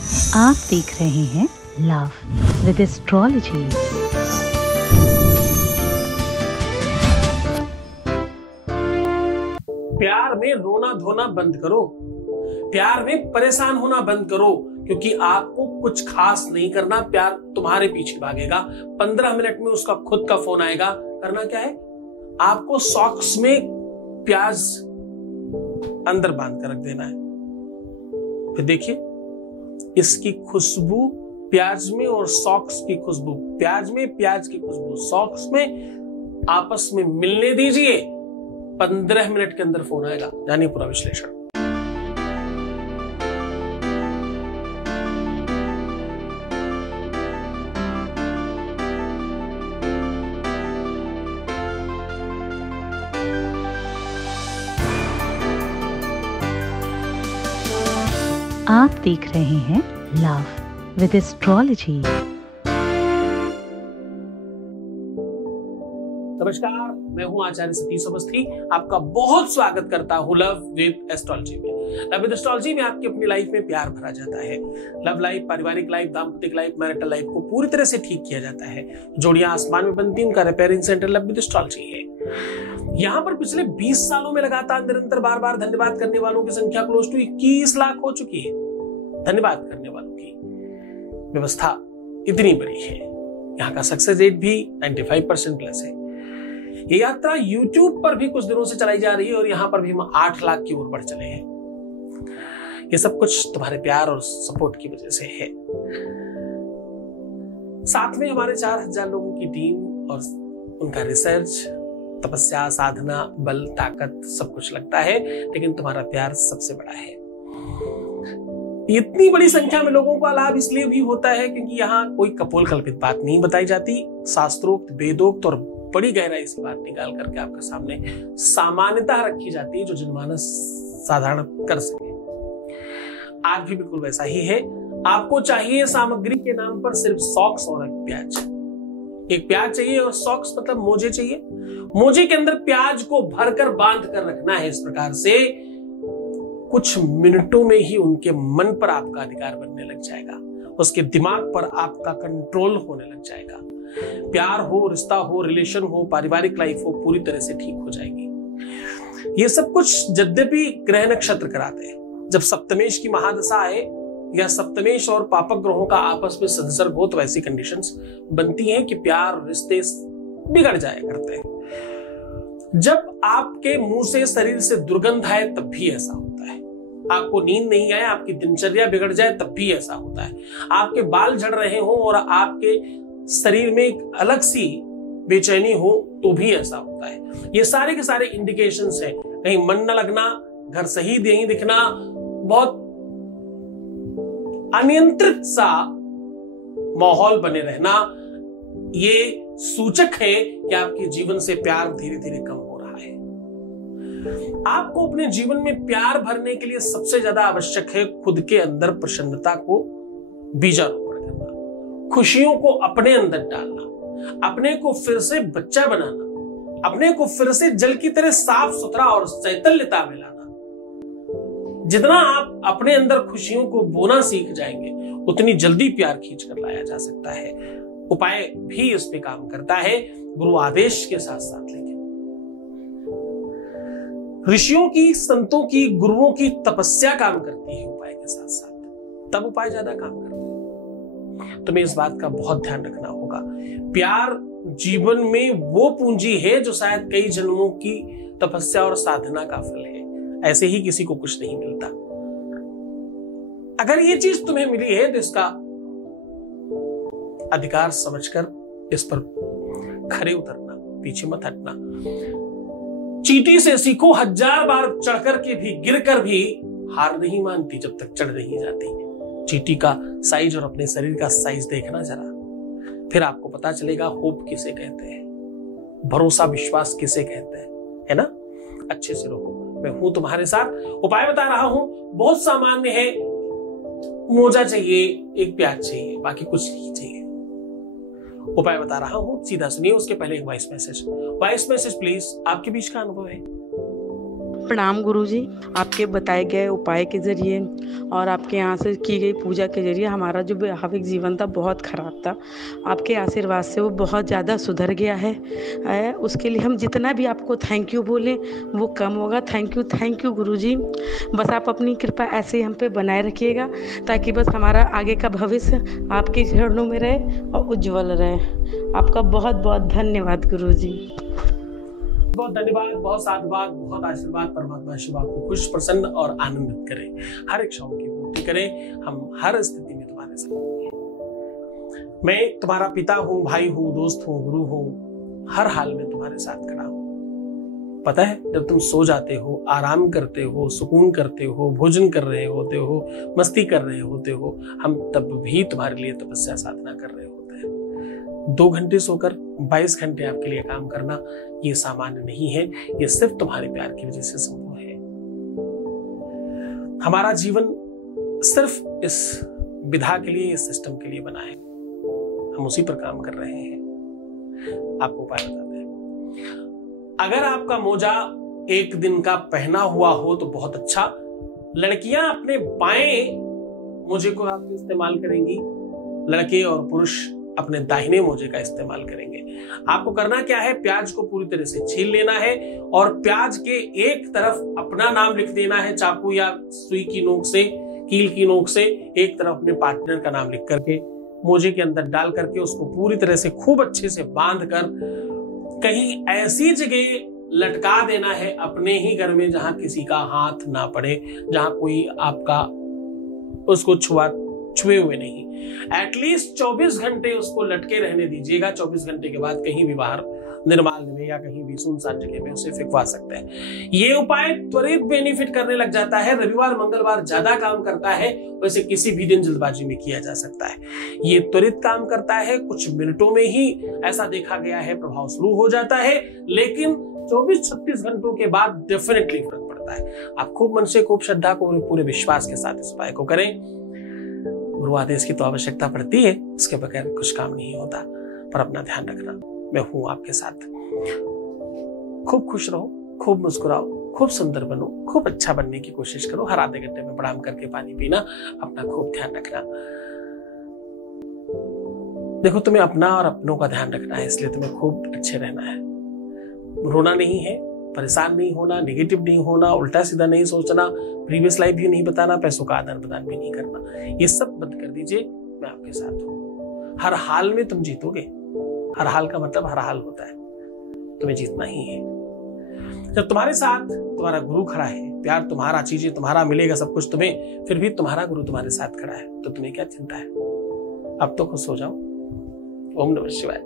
आप देख रहे हैं लव विद एस्ट्रोलॉजी। प्यार में रोना धोना बंद करो, प्यार में परेशान होना बंद करो, क्योंकि आपको कुछ खास नहीं करना। प्यार तुम्हारे पीछे भागेगा। 15 मिनट में उसका खुद का फोन आएगा। करना क्या है, आपको सॉक्स में प्याज अंदर बांध कर रख देना है। फिर देखिए, इसकी खुशबू प्याज में और सॉक्स की खुशबू प्याज में, प्याज की खुशबू सॉक्स में, आपस में मिलने दीजिए। 15 मिनट के अंदर फोन आएगा। जानिए पूरा विश्लेषण। आप देख रहे हैं लव विद एस्ट्रोलॉजी। नमस्कार, मैं हूं आचार्य सतीश अवस्थी। आपका बहुत स्वागत करता हूं लव विद एस्ट्रोलॉजी में। लव विद एस्ट्रोलॉजी में आपकी अपनी लाइफ में प्यार भरा जाता है। लव लाइफ, पारिवारिक लाइफ, दाम्पत्य लाइफ, मैरिटल लाइफ को पूरी तरह से ठीक किया जाता है। जोड़ियां आसमान में बनती, उनका repairing centre love with astrology है। यहाँ पर पिछले 20 सालों में लगातार निरंतर बार बार धन्यवाद करने वालों की संख्या क्लोज टू 21 लाख हो चुकी है। धन्यवाद करने वालों की व्यवस्था इतनी बड़ी है। यहाँ का सक्सेस रेट भी 95% प्लस है। ये यात्रा YouTube पर भी कुछ दिनों से चलाई जा रही है और यहाँ पर भी हम 8 लाख की ओर बढ़ चले हैं। ये सब कुछ तुम्हारे प्यार और सपोर्ट की वजह से है। साथ में हमारे 4000 लोगों की टीम और उनका रिसर्च, तपस्या, साधना, बल, ताकत सब कुछ लगता है, लेकिन तुम्हारा प्यार सबसे बड़ा है। इतनी बड़ी संख्या में लोगों का लाभ इसलिए भी होता है क्योंकि यहाँ कोई कपोल कल्पित बात नहीं बताई जाती। शास्त्रोक्त, वेदोक्त और बड़ी गहराई से बात निकाल करके आपके सामने सामान्यता रखी जाती है, जो जनमानस साधारण कर सके। आज भी बिल्कुल वैसा ही है। आपको चाहिए सामग्री के नाम पर सिर्फ सॉक्स और प्याज। एक प्याज चाहिए और सॉक्स मतलब मोजे चाहिए। मोजे के अंदर प्याज को भरकर बांध कर रखना है। इस प्रकार से कुछ मिनटों में ही उनके मन पर आपका अधिकार बनने लग जाएगा, उसके दिमाग पर आपका कंट्रोल होने लग जाएगा। प्यार हो, रिश्ता हो, रिलेशन हो, पारिवारिक लाइफ हो, पूरी तरह से ठीक हो जाएगी। ये सब कुछ यद्यपि ग्रह नक्षत्र कराते हैं। जब सप्तमेश की महादशा आए या सप्तमेश और पापक ग्रहों का आपस में संसर्ग हो तो ऐसी कंडीशंस बनती हैं कि प्यार, रिश्ते बिगड़ जाया करते हैं। जब आपके मुंह से, शरीर से दुर्गंध आए तब भी ऐसा होता है। आपको नींद नहीं आए, आपकी दिनचर्या बिगड़ जाए तब भी ऐसा होता है। आपके बाल झड़ रहे हो और आपके शरीर में एक अलग सी बेचैनी हो तो भी ऐसा होता है। ये सारे के सारे इंडिकेशंस हैं। कहीं मन न लगना, घर सही नहीं दिखना, बहुत अनियंत्रित सा माहौल बने रहना, ये सूचक है कि आपके जीवन से प्यार धीरे धीरे कम हो रहा है। आपको अपने जीवन में प्यार भरने के लिए सबसे ज्यादा आवश्यक है खुद के अंदर प्रसन्नता को बीजारोपण करना, खुशियों को अपने अंदर डालना, अपने को फिर से बच्चा बनाना, अपने को फिर से जल की तरह साफ सुथरा और चैतन्यता में लाना। जितना आप अपने अंदर खुशियों को बोना सीख जाएंगे, उतनी जल्दी प्यार खींच कर लाया जा सकता है। उपाय भी इस पे काम करता है, गुरु आदेश के साथ साथ। लेकिन ऋषियों की, संतों की, गुरुओं की तपस्या काम करती है उपाय के साथ साथ, तब उपाय ज्यादा काम करता है। तुम्हें इस बात का बहुत ध्यान रखना होगा। प्यार जीवन में वो पूंजी है जो शायद कई जन्मों की तपस्या और साधना का फल है। ऐसे ही किसी को कुछ नहीं मिलता। अगर ये चीज तुम्हें मिली है तो इसका अधिकार समझकर इस पर खरे उतरना, पीछे मत हटना। चींटी से सीखो, 1000 बार चढ़कर के भी, गिरकर भी हार नहीं मानती जब तक चढ़ नहीं जाती। चींटी का साइज और अपने शरीर का साइज देखना जरा, फिर आपको पता चलेगा होप किसे कहते हैं, भरोसा, विश्वास किसे कहते हैं, है ना। अच्छे से रहो। मैं हूं तुम्हारे साथ। उपाय बता रहा हूं, बहुत सामान्य है। मोजा चाहिए, एक प्याज चाहिए, बाकी कुछ नहीं चाहिए। उपाय बता रहा हूं, सीधा सुनिए। उसके पहले एक वॉइस मैसेज प्लीज। आपके बीच का अनुभव है। प्रणाम गुरुजी। आपके बताए गए उपाय के ज़रिए और आपके यहाँ से की गई पूजा के ज़रिए हमारा जो वैवाहिक जीवन था बहुत ख़राब था। आपके आशीर्वाद से वो बहुत ज़्यादा सुधर गया है। उसके लिए हम जितना भी आपको थैंक यू बोलें वो कम होगा। थैंक यू गुरुजी। बस आप अपनी कृपा ऐसे ही हम पे बनाए रखिएगा ताकि बस हमारा आगे का भविष्य आपके चरणों में रहे और उज्जवल रहे। आपका बहुत बहुत धन्यवाद गुरुजी। बहुत धन्यवाद, बहुत साधुवाद, बहुत आशीर्वाद। परमात्मा शिव आपको खुश, प्रसन्न और आनंदित करे, हर इच्छाओं की पूर्ति करे। हम हर स्थिति में तुम्हारे साथ हैं। मैं तुम्हारा पिता हूं, भाई हूं, दोस्त हूं, गुरु हूं, हर हाल में तुम्हारे साथ खड़ा हूं। पता है, जब तुम सो जाते हो, आराम करते हो, सुकून करते हो, भोजन कर रहे होते हो, मस्ती कर रहे होते हो, हम तब भी तुम्हारे लिए तपस्या साधना कर रहे होते हैं। 2 घंटे सोकर 22 घंटे आपके लिए काम करना ये सामान्य नहीं है। ये सिर्फ तुम्हारे प्यार की वजह से संभव है। हमारा जीवन सिर्फ इस विधा के लिए, इस सिस्टम के लिए बना है। हम उसी पर काम कर रहे हैं। आपको उपाय बताते हैं। अगर आपका मोजा 1 दिन का पहना हुआ हो तो बहुत अच्छा। लड़कियां अपने बाएं मोजे को आपके इस्तेमाल करेंगी, लड़के और पुरुष अपने दाहिने मोजे का इस्तेमाल करेंगे। आपको करना क्या है, प्याज को पूरी तरह से छील लेना है और प्याज के एक तरफ अपना नाम लिख देना है, चाकू या सुई की नोक से, कील की नोक से। एक तरफ अपने पार्टनर का नाम लिख करके मोजे के अंदर डाल करके उसको पूरी तरह से खूब अच्छे से बांध कर कहीं ऐसी जगह लटका देना है अपने ही घर में जहां किसी का हाथ ना पड़े, जहां कोई आपका उसको छुए हुए नहीं। एटलीस्ट 24 घंटे उसको लटके रहने दीजिएगा। 24 घंटे के बाद कहीं भी बाहर निर्माल में या कहीं भी सुनसान जगह में उसे फेंकवा सकते हैं। ये उपाय त्वरित बेनिफिट करने लग जाता है। रविवार मंगलवार ज्यादा काम करता है, वैसे किसी भी दिन जल्दबाजी में किया जा सकता है। ये त्वरित काम करता है, कुछ मिनटों में ही ऐसा देखा गया है प्रभाव शुरू हो जाता है, लेकिन 24-36 घंटों के बाद डेफिनेटली फर्क पड़ता है। आप खूब मन से, खूब श्रद्धा को, पूरे विश्वास के साथ इस उपाय को करें। गुरु आदेश की तो आवश्यकता पड़ती है, इसके बगैर कुछ काम नहीं होता। पर अपना ध्यान रखना, मैं हूं आपके साथ। खूब खुश रहो, खूब मुस्कुराओ, खूब सुंदर बनो, खूब अच्छा बनने की कोशिश करो। हर आधे घंटे में प्रणाम करके पानी पीना, अपना खूब ध्यान रखना। देखो, तुम्हें अपना और अपनों का ध्यान रखना है, इसलिए तुम्हें खूब अच्छे रहना है। रोना नहीं है, परेशान नहीं होना, नेगेटिव नहीं होना, उल्टा सीधा नहीं सोचना, प्रीवियस लाइफ भी नहीं बताना, पैसों का आदान प्रदान भी नहीं करना। ये सब बंद कर दीजिए, मैं आपके साथ हूं। हर हाल में तुम जीतोगे। हर हाल का मतलब हर हाल होता है, तुम्हें जीतना ही है। जब तुम्हारे साथ तुम्हारा गुरु खड़ा है, प्यार तुम्हारा, चीजें तुम्हारा, मिलेगा सब कुछ तुम्हें, फिर भी तुम्हारा गुरु तुम्हारे साथ खड़ा है, तो तुम्हें क्या चिंता है। अब तो खुश हो जाओ। ओम नमः शिवाय।